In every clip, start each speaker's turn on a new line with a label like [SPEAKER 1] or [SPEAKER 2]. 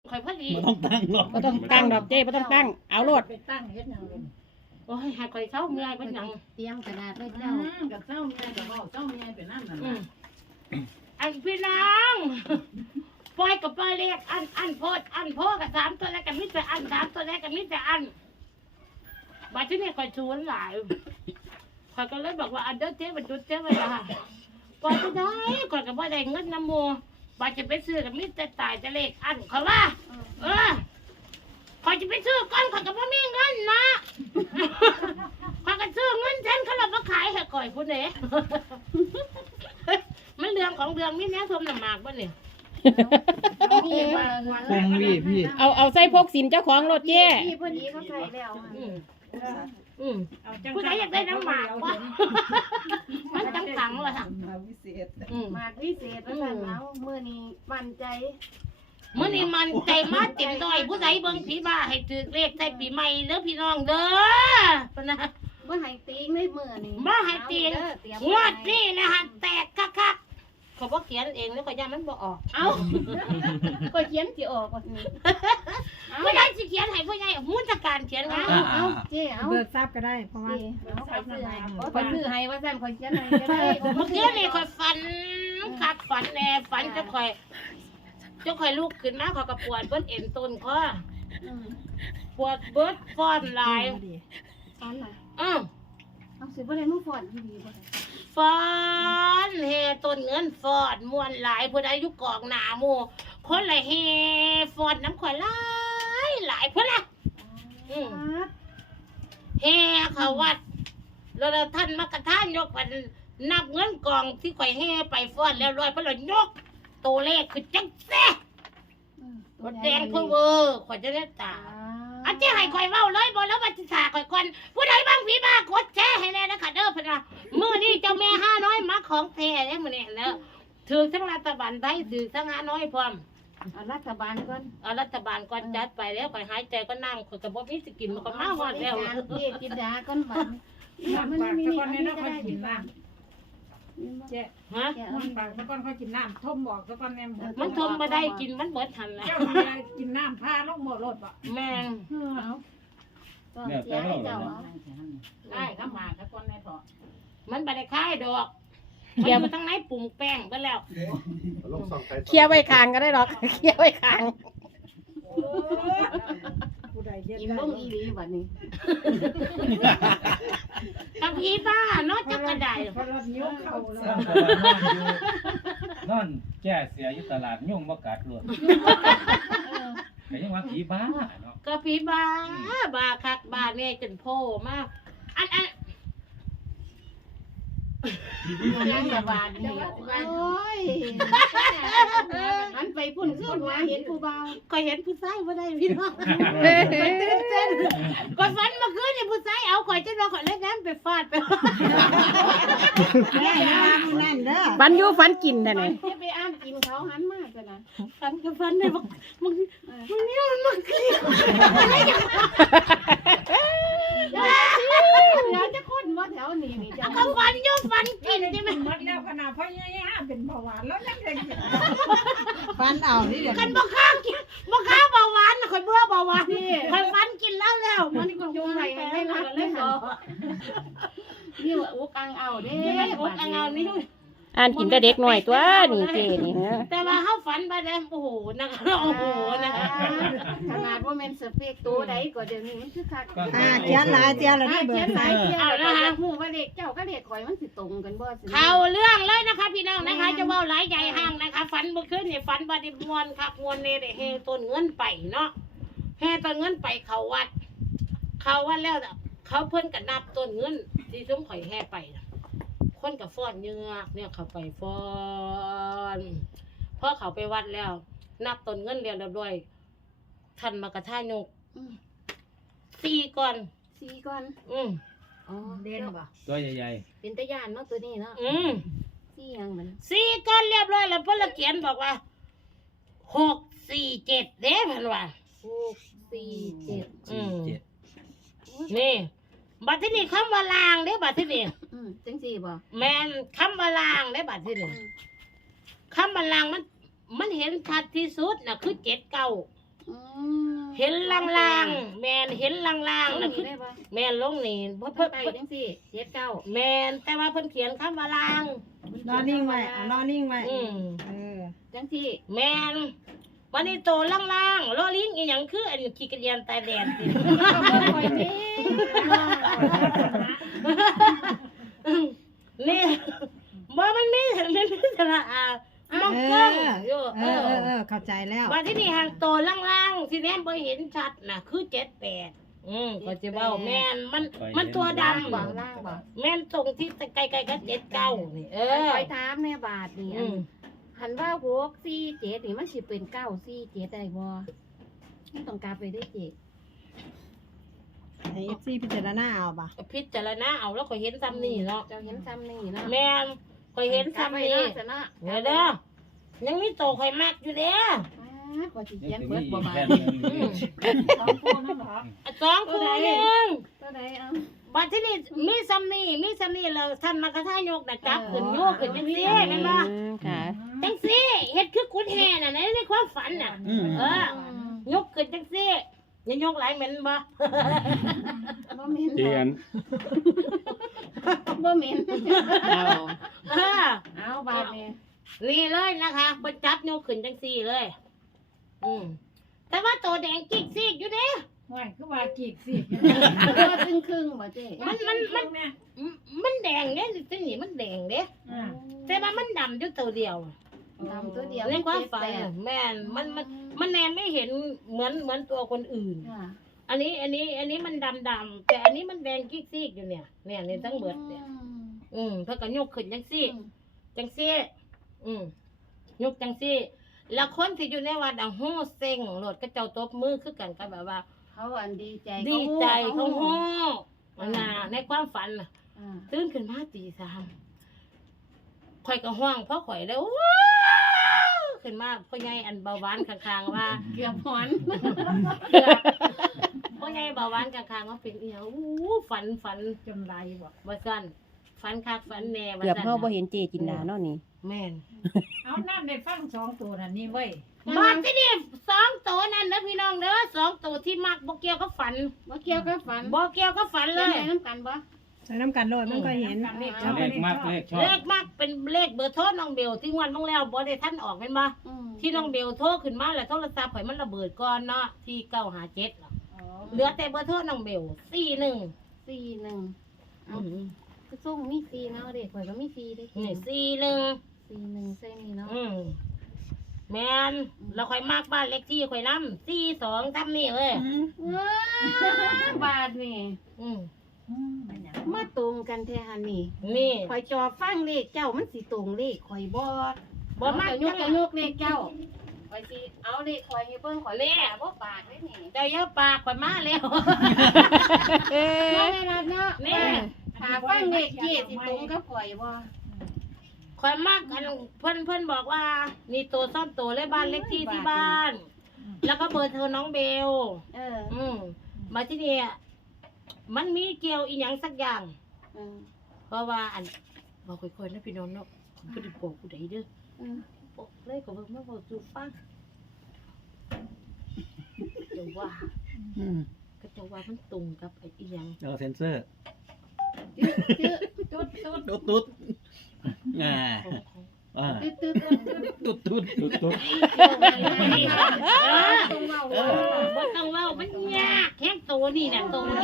[SPEAKER 1] ข่อยพอดี
[SPEAKER 2] บ่ต้องตั้งหรอก
[SPEAKER 3] บ่ต้องตั้งดอกเจ้บ่ต้องตั้งเอาโลด
[SPEAKER 4] ไปตั้งเฮ็ดหยังเลย
[SPEAKER 1] โอ้ยให้ข่อยเศร้าเมื่อยเป็นหยัง
[SPEAKER 5] เตรียมกระดาษไว้
[SPEAKER 4] เจ้า
[SPEAKER 5] เจ้า
[SPEAKER 4] กับเจ้าเมียกับพ่อเจ้าเมียไปนั่นน่ะ
[SPEAKER 1] อันพี่น้องปล่อยกับปล่อยเรียกอันโพดอันโพดกับ3ตัวแรกกับมิตรอัน3ตัวแรกกับมิตรอันบัดที่นี่ข่อยชวนหลายข่อยก็เลยบอกว่าอันเดอร์เจ๊บรรจุเจ๊ไว้ละปล่อยก็ได้ข่อยก็บ่ได้เงินน้ำมูบัดจะไปซื้อกับมิตรตายจะเลขอันเขาว่าข่อยจะไปซื้อก้อนข่อยก็บ่มีเงินนะข่อยก็ซื้อเงินฉันเขาเรามาขายให้ก่อยพุ่นเด้มันเรื่องของเรื่องมีแน่ทมน้ำหมากบ่เนี่ย
[SPEAKER 5] มีว่า
[SPEAKER 2] คงรีบพี่
[SPEAKER 3] เอาใส่พกสินเจ้าของรถเจ้
[SPEAKER 5] พี่พอดีเขาใส่แล้ว
[SPEAKER 1] ผู้ใดอยากได้น้ำหมากวะมันจังขังเลยค่ะ
[SPEAKER 4] วิเศษ
[SPEAKER 5] หมากวิเศษว่าซั่นแล้วมื้อนี้มั่นใจ
[SPEAKER 1] มื้อนี้มันใจมาเต็มด้อยผู้ใดเบิ่งผีบ้าให้ถือเลขใส่ปีใหม่เด้อพี่น้องเด้อปะนะ
[SPEAKER 5] บ่ให้ตีงในมื้อนี้
[SPEAKER 1] บ่ให้ตีง งวดนี้นะคะแตกคักๆเขาบ่เขียนเองแล้วก็ย่ามันบ่ออก
[SPEAKER 5] เอ้าก็เขียนสิออกว่านี่
[SPEAKER 1] ผู้ใดสิเขียนให้ผู้ใหญ่มุนตการเขียนงาน
[SPEAKER 5] เอาเจ้เอา
[SPEAKER 3] เบิกทรัพย์ก็ได้เพราะว่า
[SPEAKER 5] เอาไปซื้อให้ไปซื้อให้ว่าซั่นข่อยเขียนให้ก็ได้
[SPEAKER 1] เมื่อกี้นี่ข่อยฝันคักฝันแน่ฝันจะข่อยลุกขึ้นมาข่อยก็ปวดเบิดเอ็นต้นคอปวดเบิดฟ้อนหลาย
[SPEAKER 5] สอนน่ะ
[SPEAKER 1] อ้าว
[SPEAKER 5] เอาสิบ่ได้มาฟ้อนอยู่ดีบ่ได้
[SPEAKER 1] ฟ้อนเฮต้นเงินฟ้อนมวนหลายผู้ใดอยู่กองหน้าหมู่คนละเฮฟ้อนน้ำข่อยหลายพุ่นล่ะเฮเขาวัดแล้วท่านมากระท่านยกพันนับเงินกองที่ข่อยเฮไปฟ้อนแล้วร้อยเพิ่นเลยยกตัวเลขคือจังแซ่บดแดงเพิ่นเวอร์ข่อยจะได้ตาอันที่ให้ข่อยเว้าเลยบ่แล้วบัดสิถาข่อยก่อนผู้ใดบางผีบ้ากดแชร์ให้แน่นะคะเด้อเพิ่นว่ามื้อนี้เจ้าแม่500มาของแท้เด้มื้อนี้เด้อถือทั้งรัฐบาลไทยถือทั้ง500พร้อม
[SPEAKER 5] เอารัฐบาลก่อน
[SPEAKER 1] เอารัฐบาลก่อนจัดไปแล้วข่อยหายใจก็นั่งข่อยก็บ่มีสิกินมันก็มาฮอดแล้ว
[SPEAKER 5] เจ๊กินดาก่อนบัด
[SPEAKER 4] น้ำปากตะก้อนนี่นะค่อยกินน้ำเจ๊
[SPEAKER 1] ฮะ
[SPEAKER 4] น้ำปากตะก้อนค่อยกินน้ำท่มบอกตะก้อนแม่
[SPEAKER 1] มันทนบ่ได้กินมันเบิดหันแล้ว
[SPEAKER 4] เจ้ากินน้ำผ้าลงหมดรถบ่
[SPEAKER 1] แม่ง
[SPEAKER 5] เอาก็เสียให้เจ้าเอา
[SPEAKER 4] ได้ข้ามมาตะก้อนในท่อ
[SPEAKER 1] มันบ่ได้คายดอกเกี่ยวมาทั้งไหนปรุงแป้งเบิดแล้ว
[SPEAKER 3] เคลียร์ไว้คางก็ได้หรอกเคลียร์ไว้คาง
[SPEAKER 4] ผู้ใดเฮ็ด
[SPEAKER 5] อิ่มลงอีหลีบัดนี้
[SPEAKER 1] กับพี่บ้าเนาะจักกระได
[SPEAKER 4] เพราะรถนิ้วเข้าแล้ว
[SPEAKER 6] นอนแก้เสียอยู่ตลาดยุ่งบ่กัดรวดก็ยังว่าผีบ้าเนาะ
[SPEAKER 1] ก็พี่บ้าบ้าคักบ้าเนี่ยจนโผล่มาอัน
[SPEAKER 5] ยังสบายนี่โอ้ยอันไปพุ่นขึ้นมาเห็นผู้เบา
[SPEAKER 1] ก็เห็นผู้ชายบ่ได้พี่น้องไปตื่นเต้นก็ฝันเมื่อคืนนี่ผู้ชายเอาข่อยจะรอข่อยเล่นน้ำไปฟาดไป
[SPEAKER 5] นั่นเด้อ
[SPEAKER 3] ฟันอยู่ฟันกินแต่ไหน
[SPEAKER 5] จะไปอ้ามกินเขาหันมาจ้ะนะ
[SPEAKER 1] ฝันก็ฝันเลยบอกมึงเนี่ยมันคือ
[SPEAKER 5] เดี๋ยวจะคนว่าแถวนี้นี่จ้ะ
[SPEAKER 1] ก็ฝันอยู่ฝันกินใช่ไหม
[SPEAKER 4] หมดแล้วขนาดพ่อยังเป็นเบาหวานแล้วยังได้กิน
[SPEAKER 5] ฟันเอานี่เดี๋ยว
[SPEAKER 1] กันบ่ค้ากินบ่ค้าเบาหวานข่อยเบื่อเบาหวานข่อยฝันกินแล้วมันก็
[SPEAKER 5] จุงไว้ให้รักเลยค่ะนี่ว่าอุกอังเอาเด้
[SPEAKER 1] นี่มันอดอังเอานี่
[SPEAKER 3] อ่านกินแต่เด็กหน่อยตัวนี่เจนี่นะ
[SPEAKER 1] แต่ว่าเฮาฝันบ่ได้โอ้โหนะคะโอ้โหนะคะ
[SPEAKER 5] ขนาดว่าแม่นสเปกตัวใดก็เดี๋ยวนี้มันคือคัก
[SPEAKER 7] เขียนหลายเจียแล้วนี่เบิ
[SPEAKER 5] เขีย
[SPEAKER 7] ด
[SPEAKER 5] นหลายเที่ยวแล้วนะคะฮู้ว่าเลขเจ้าก็เลขข่อยมันสิตรงกันบ่สิ
[SPEAKER 1] เข้าเรื่องเลยนะคะพี่น้องนะคะจะเว้าหลายใหญ่ห่างนะคะฝันเมื่อคืนนี่ฝันบ่ได้ม่วนคักม่วนนี่ได้เฮต้นเงินไปเนาะเฮต้นเงินไปเข้าวัดแล้วเขาเพิ่นก็นับต้นเงินที่ซุมข่อยแห่ไปคนกับฟ้อนเยือกเนี่ยเขาไปฟ้อนพอเขาไปวัดแล้ว นับต้นเงินเรียบร้อยท่านมากระท่ายก4ก่อน
[SPEAKER 5] สีก่อน
[SPEAKER 1] อ๋อ
[SPEAKER 5] เด่นบ่
[SPEAKER 6] ตัวใหญ่
[SPEAKER 5] เป็นตะย่านเนาะตัวนี้เนาะสีหยังมัน
[SPEAKER 1] 4ก่อนเรียบร้อยแล้วเพิ่นละเขียนบอกว่า647เด้เพิ่นว่า
[SPEAKER 5] 6 4 7
[SPEAKER 1] นี่บัดที่นี่คำว่าลางเด้บัดที่นี่
[SPEAKER 5] จังซี่บ่
[SPEAKER 1] แม่นคำว่าลางเด้บัดที่นี่คำว่าลางมันเห็นชัดที่สุดน่ะคือ7 9
[SPEAKER 5] อืม
[SPEAKER 1] เห็นลางๆแม่นเห็นลางๆ
[SPEAKER 5] นั่
[SPEAKER 1] น่ะ
[SPEAKER 5] น
[SPEAKER 1] คือ
[SPEAKER 5] ได้ปะ
[SPEAKER 1] แม่นลงนี่เพิ่น
[SPEAKER 5] เพิ่
[SPEAKER 1] เพิ่
[SPEAKER 5] น
[SPEAKER 1] น
[SPEAKER 5] ไปจังซี่79
[SPEAKER 1] แม่นแต่ว่าเพิ่นเขียนคำว่าลาง
[SPEAKER 7] รอนิ่งไว้รอนิ่งไว้
[SPEAKER 1] อืม
[SPEAKER 5] จังซี่
[SPEAKER 1] แม่นวันนี้โตล่างๆล้อลิงอีหยังคืออันขี้กระเดียนตายแดดสิ
[SPEAKER 5] คอยนี่
[SPEAKER 1] นี่บ่มันมีสระอามองกล้องอยู่
[SPEAKER 7] เข้าใจแล้ว
[SPEAKER 1] ว่าที่นี่ห่างโตล่างๆที่แนมบ่เห็นชัดน่ะคือ78ก็สิเว้าแม่นมันตัวดำ
[SPEAKER 5] บ่ล่างบ่
[SPEAKER 1] แม่นตรงที่ใกล้ๆกับ79นี่
[SPEAKER 5] คอยถามแม่บาทนี่หันว่า647นี่มันสิเป็น947ได้บ่มันต้องกลับไปได้เจ็ด
[SPEAKER 7] ให้ FC พิจารณาเอาป่ะ
[SPEAKER 1] พิจารณาเอาแล้วก็เห็นซ้ำนี่เนาะ
[SPEAKER 5] เจ้าเห็นซ้ำนี่เนาะ
[SPEAKER 1] แม่นก็เห็นซ้ำนี่
[SPEAKER 5] ซะเนาะ
[SPEAKER 1] เดี๋ยวเด้อยังมีโตข่อยมักอยู่เด้อ
[SPEAKER 5] ขอสิ
[SPEAKER 6] ยั
[SPEAKER 5] เขียน
[SPEAKER 6] ง
[SPEAKER 5] เบิดบ่บา
[SPEAKER 6] แค่
[SPEAKER 5] ด
[SPEAKER 6] นี้
[SPEAKER 1] สองคู่นึง
[SPEAKER 5] ตัวใดเอา
[SPEAKER 1] บัดที่นี่มีซ้ำนี่แล้วท่านมากระทายกน่ะจับขึ้นโยกขึ้นจังซี่แม่นบ่
[SPEAKER 3] ค่ะ
[SPEAKER 1] จังซี่เฮ็ดคือกุดแห่น่ะในความฝันน่ะยกขึ้นจังซี่อย่ายกหลายเหม็นบ่
[SPEAKER 5] บ่เหม็น
[SPEAKER 2] เจียน
[SPEAKER 5] บ่เหม็น
[SPEAKER 1] เออ
[SPEAKER 5] เอาบาดนี่
[SPEAKER 1] นี่เลยนะคะเพิ่นจับยกขึ้นจังซี่เลย แต่ว่าตัวแดงกิ๊กซีกอยู่เด้
[SPEAKER 4] ว่าคือว่ากีกสิ
[SPEAKER 5] ตัวครึ่งบ่เจ้
[SPEAKER 1] มันแดงเด้จังนี่มันแดงเด้แต่ว่ามันดำอยู่ตัวเดียว
[SPEAKER 5] ทำตัวเดียว
[SPEAKER 1] ในความฝันน่ะแม่นมันแนมไม่เห็นเหมือนตัวคนอื่น
[SPEAKER 5] ค่ะ
[SPEAKER 1] อันนี้มันดำแต่อันนี้มันแดงกิ๊กซีกอยู่เนี่ยในทั้งเบิดเนี่ยเพิ่นก็ยกขึ้นจังซี่จังซี่ยกจังซี่ แล้วคนที่อยู่ในวัดฮู้เซ็งโลดก็เจ้าตบมือคือกันก็แบบว่า
[SPEAKER 5] เขาอันดีใจ
[SPEAKER 1] ดีใจเขาฮู้น่ะในความฝันน่ะ
[SPEAKER 5] อ่า
[SPEAKER 1] ตื่นขึ้นมาตี 3ข่อยก็ห่วงเพราะข่อยเลยขึ้นมาพ่อใหญ่อันเบาหวานข้างๆว่า
[SPEAKER 5] เกือบหอน
[SPEAKER 1] พ่อใหญ่เบาหวานข้างๆว่าเป็นอีหยังฝันจนไรบ่ซั่นฝันคักฝันแน่ว่า
[SPEAKER 3] เกือบ
[SPEAKER 1] ซั่น
[SPEAKER 3] เฮาบ่เห็นเจจินดาเนาะนี่
[SPEAKER 1] แม่น
[SPEAKER 4] เอาน้ำได้ฟัง2ตัวนั่นนี่เว้ย
[SPEAKER 1] มาที่นี่2ตัวนั่นเด้อพี่น้องเด้อ2ตัวที่มักบ่เกี่ยวกับฝัน
[SPEAKER 5] บ่เกี่ยวกับฝัน
[SPEAKER 1] บ่เกี่ยวกับฝันเลย
[SPEAKER 5] น้ำกันบ่
[SPEAKER 7] ใส่น้ำกันโลดมันก็เห็น
[SPEAKER 4] เลข
[SPEAKER 6] เลขมากเลขชอ
[SPEAKER 1] เล
[SPEAKER 6] บ
[SPEAKER 1] ขมักเป็นเลขเบอร์โทรน้องเบลที่งวดบ้างแล้วบ่ได้ท่านออกแม่นบ่ที่น้องเบลโทรขึ้นมาแล้วโทรศัพท์ข่อยมันระเบิดก่อนเนาะที่957เนาะเหลือแต่เบอร์โทรน้องเบล41
[SPEAKER 5] 41เอาคือส่งมี4เนาะเด็กข่อยก็มี4เด้
[SPEAKER 1] นี่41
[SPEAKER 5] 41ใส่นี่เนาะ
[SPEAKER 1] แม่นแล้วข่อยมักบ้านเลขที่ข่อยนำ42ทำนี่เลย
[SPEAKER 5] ว้าบาดนี่ มาตรงกันแท้หันนี่
[SPEAKER 1] นี่
[SPEAKER 5] ข่อยจอฟังเลขเจ้ามันสิตรงเลขข่อยบ่
[SPEAKER 1] บ่มัก
[SPEAKER 5] ยก
[SPEAKER 1] จั
[SPEAKER 5] จะ
[SPEAKER 1] ง
[SPEAKER 5] ยกเลขเจ้าข่อยสิเอาเลขข่อยให้เบิ่งข่อยเลขบ่ปากเลยนี่
[SPEAKER 1] เจ้าเยอะปากข่อยมาแล้ว
[SPEAKER 5] แม่รัดเนาะ
[SPEAKER 1] นี่
[SPEAKER 5] ถ้าฟังเลขเจ็ดสิตรงกับข่อยบ่
[SPEAKER 1] ข่อยมักอันเพิ่นบอกว่านี่ตัวซ่อนตัวเลยบ้านเลขที่ที่บ้าน แล้วก็เบอร์โทรน้องเบล มาที่นี่มันมีเกี่ยวอีหยังสักอย่าง เพราะว่าอันบอกค่อยๆนะพี่น้องเนาะบ่ได้บอกผู้ใดเด้อบอกเลยก็บ่มาบอกสู่ฟังจังว่าก็จังว่ามันตรงกับไอ้อีหยัง
[SPEAKER 2] เซนเซอร์
[SPEAKER 5] ชื่อ
[SPEAKER 2] ตุ๊ดอ่า
[SPEAKER 1] ของ
[SPEAKER 5] ตึ๊ด
[SPEAKER 2] ตุ๊ด
[SPEAKER 1] ต้องเว้ามันยากแค่ตัวนี่น่ะ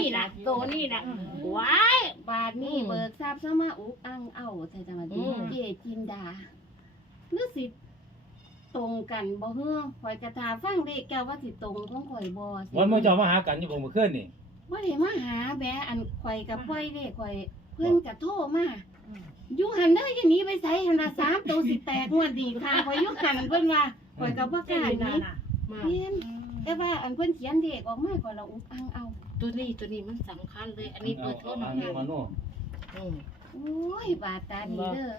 [SPEAKER 1] ว้าย
[SPEAKER 5] บาทนี่เบิกทราบซะมาอุกอังเอาแต่จังหวัดเจจินดาหรือสิตรงกันบ่เฮือข่อยกระทาฟังเลขแก้วว่าสิตรงของข่อยบ่
[SPEAKER 6] วันมื้อเจ้ามาหากันอยู่บ่มื้อคืนนี่
[SPEAKER 5] บ่ได้มาหาแบอันข่อยกับปล่อยเลขข่อยเพิ่นก็โทรมาอยู่หันเด้ออย่าหนีไปไสหั่นว่า3ตัวสิแตกงวดนี้ทางข่อยอยู่หันเพิ่นว่าข่อยก็บ่กล้าหนี
[SPEAKER 1] มา
[SPEAKER 5] เพิ่นแต่ว่าอันเพิ่นเขียนเลขออกมาข่อยละอุกอังเอา
[SPEAKER 1] ตัวนี้มันสำคัญเลย อันนี้เปิดโทรน้อง
[SPEAKER 6] เบ
[SPEAKER 1] เบล
[SPEAKER 6] มาโน่
[SPEAKER 5] โอ้ยบาดตาดีเด้อ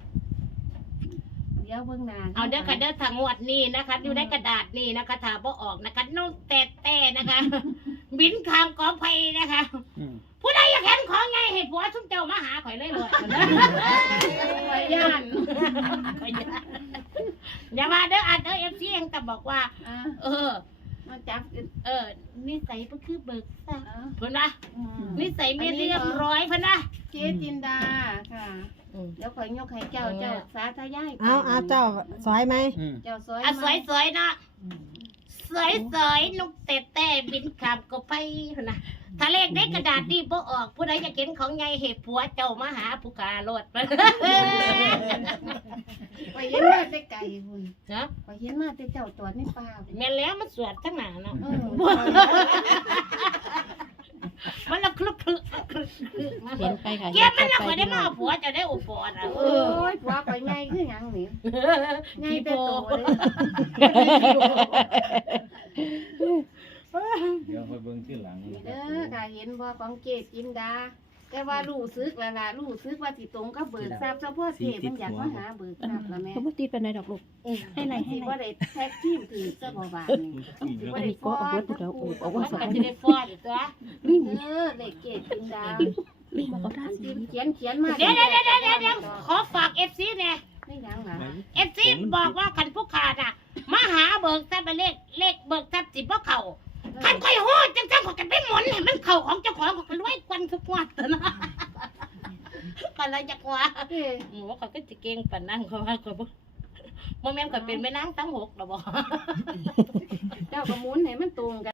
[SPEAKER 5] เดี๋ยวเบิ่งหน้า
[SPEAKER 1] เอาเด้อค่ะเด้อทางงวดนี้นะคะอยู่ในกระดาษนี่นะคะถ้าบ่ออกนะคะน้องแต่นะคะ บินข้ามกอไผ่นะคะ ผู้ใดอยากเห็นของไงให้ผัวชุ่มเจ้ามาหาข่อยเลยเลย
[SPEAKER 5] ข่อยย่าน
[SPEAKER 1] อย่ามาเด้ออันเด้อ FC เองแต่บอกว่า
[SPEAKER 5] อ่ะ
[SPEAKER 1] เออ
[SPEAKER 5] มาจับ
[SPEAKER 1] นิสัยก็คือเบิกทรัพย์
[SPEAKER 5] เออ
[SPEAKER 1] เพิ่นนะ
[SPEAKER 5] อืม
[SPEAKER 1] นิสัยไม่เรียบร้อยเพิ่นนะ
[SPEAKER 5] เจ๊จินดาค่ะเดี๋ยวขอยยกให้เจ้าสาธยาย
[SPEAKER 7] เอาเจ้าซอยไหม
[SPEAKER 2] อืม
[SPEAKER 5] เจ้าสวย
[SPEAKER 1] อ่ะ
[SPEAKER 5] ไหม
[SPEAKER 1] สวยๆนะสวยๆนกแต่บินขับก็ไปเพิ่นนะถ้าเลขในกระดาษนี่บ่ออกผู้ใดอยากเห็นของใหญ่เหตุผัวเจ้ามาหาผู้ขาโลด
[SPEAKER 5] ไปเห็นมาแต่ไกลพุ่น
[SPEAKER 1] นะ
[SPEAKER 5] ไปเห็นมาแต่เจ้าตัวในป่าพุ่น
[SPEAKER 1] แม่นแล้วมันสวดทั้งหนาเนาะ
[SPEAKER 5] เออ
[SPEAKER 1] มันละคลึกคลึกคลึกมา
[SPEAKER 3] เห็นไปค่ะ
[SPEAKER 1] เก็บมันละข่อยได้มาเอาผัวเจะได้อุปกรณ์อ่ะ
[SPEAKER 5] โอ้ยผัวไปไงคือหยังนี่ไงแต่โตเลย
[SPEAKER 6] เดี๋ยวไปเบิ่งที่หลัง
[SPEAKER 5] เด้อค่ะเห็นบ่ของเกศจินดา แต่ว่ารู้สึกแล้วล่ะรู้สึกว่าสิตรงกับเบิกทรัพย์เฉพาะเทพมันอยากมาหาเบิกทรัพย์ละแม่
[SPEAKER 3] เขาบ่ติดเป็นไรดอกลูกให้ไหนให้
[SPEAKER 5] สิ
[SPEAKER 3] ไหน
[SPEAKER 5] บ่ได้แท็กทีมถือซะบ่บาดนี่สิบ่
[SPEAKER 3] อัน
[SPEAKER 5] ได้
[SPEAKER 3] นี้ก็เอาเบิดผู้เดียวเอาว่า
[SPEAKER 1] มัน
[SPEAKER 3] สอ
[SPEAKER 1] ก็
[SPEAKER 3] ง
[SPEAKER 1] จะได้ฟ้อนตัว
[SPEAKER 5] เลขเกศจินดา
[SPEAKER 3] ลิงบอกเอาท่า
[SPEAKER 5] อัน
[SPEAKER 3] สี
[SPEAKER 5] ที่เขียนมา
[SPEAKER 1] เดี๋ยวขอฝาก FC เนี่ย
[SPEAKER 5] ไม่หยังล่ะ
[SPEAKER 1] FC บอกว่าคันผู้ขาดอ่ะมาหาเบิกทรัพย์เป็นเลขเบิกทรัพย์สิบ่เข้าคันค่อยโหดจังๆก็ไปหมุนให้มันเข้าของเจ้าของก็รวยกวันทุกงวดนะก็เลยจักว่า
[SPEAKER 5] เอ้ย
[SPEAKER 1] หมูเขาก็จะเก่งปานนั้นเขาว่าเขาบ่แม่นก็เป็นแม่นางตั้งหกดอกบ่
[SPEAKER 5] เจ้าก็หมุนให้มันตรงกัน